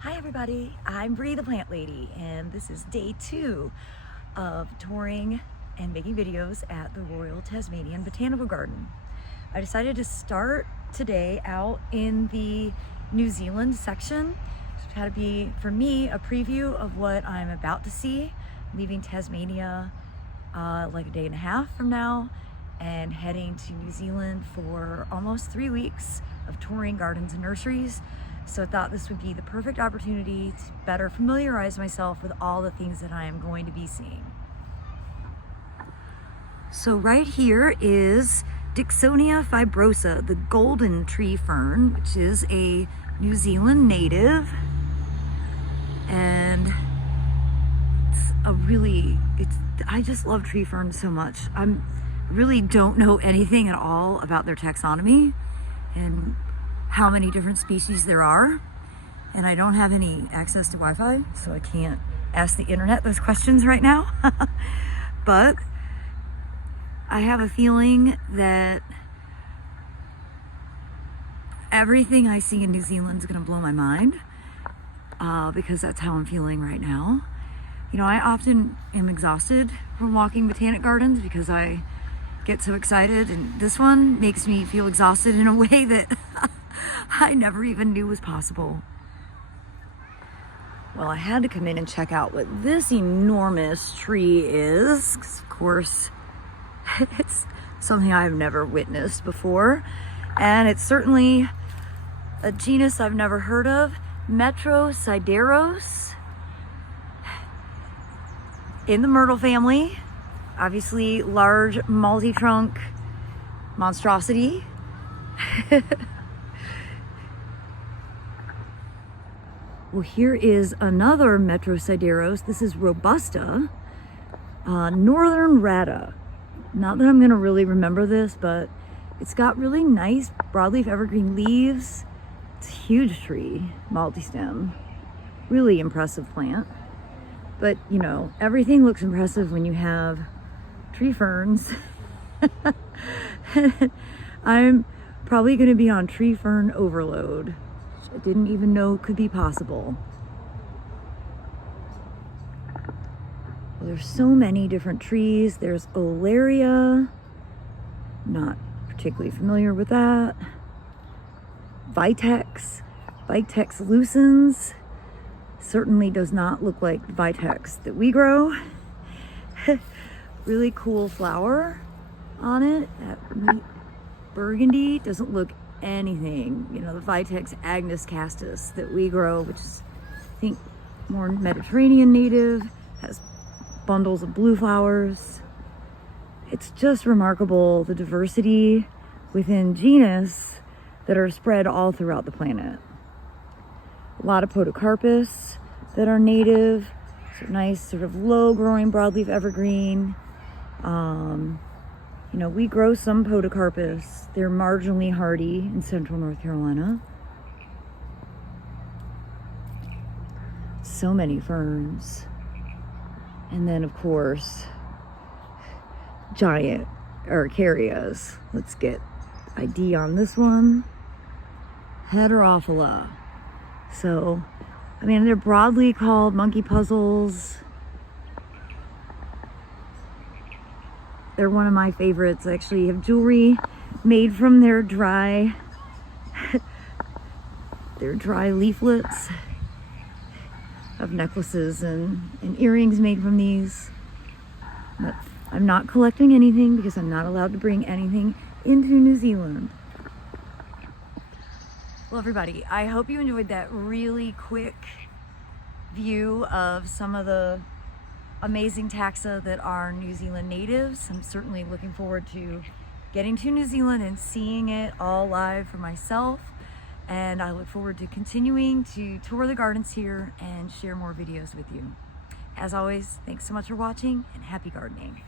Hi everybody, I'm Bree the Plant Lady, and this is day 2 of touring and making videos at the Royal Tasmanian Botanical Garden. I decided to start today out in the New Zealand section. It had to be, for me, a preview of what I'm about to see, leaving Tasmania like a day and a half from now and heading to New Zealand for almost 3 weeks of touring gardens and nurseries. So I thought this would be the perfect opportunity to better familiarize myself with all the things that I am going to be seeing. So right here is Dicksonia fibrosa, the golden tree fern, which is a New Zealand native. And I just love tree ferns so much. I really don't know anything at all about their taxonomy and how many different species there are, and I don't have any access to Wi-Fi, so I can't ask the internet those questions right now. But I have a feeling that everything I see in New Zealand is going to blow my mind, because that's how I'm feeling right now. You know, I often am exhausted from walking botanic gardens because I get so excited, and this one makes me feel exhausted in a way that I never even knew was possible. Well, I had to come in and check out what this enormous tree is, 'cause of course it's something I've never witnessed before, and it's certainly a genus I've never heard of, Metrosideros, in the myrtle family. Obviously large multi-trunk monstrosity. Well, here is another Metrosideros. This is Robusta, Northern Rata. Not that I'm gonna really remember this, but it's got really nice broadleaf evergreen leaves. It's a huge tree, multi-stem, really impressive plant. But you know, everything looks impressive when you have tree ferns. I'm probably gonna be on tree fern overload. I didn't even know could be possible. Well, there's so many different trees. There's Olaria, not particularly familiar with that. Vitex lucens, certainly does not look like Vitex that we grow. Really cool flower on it. That burgundy doesn't look anything, you know, the Vitex Agnes castus that we grow, which is, I think, more Mediterranean native, has bundles of blue flowers. It's just remarkable, the diversity within genus that are spread all throughout the planet. A lot of podocarpus that are native, so nice sort of low growing broadleaf evergreen. You know, we grow some podocarpus. They're marginally hardy in central North Carolina. So many ferns. And then, of course, giant Araucarias. Let's get ID on this one. Heterophila. So, I mean, they're broadly called monkey puzzles. They're one of my favorites. I actually have jewelry made from their dry leaflets. I have necklaces and earrings made from these. But I'm not collecting anything because I'm not allowed to bring anything into New Zealand. Well, everybody, I hope you enjoyed that really quick view of some of the amazing taxa that are New Zealand natives. I'm certainly looking forward to getting to New Zealand and seeing it all live for myself. And I look forward to continuing to tour the gardens here and share more videos with you. As always, thanks so much for watching and happy gardening.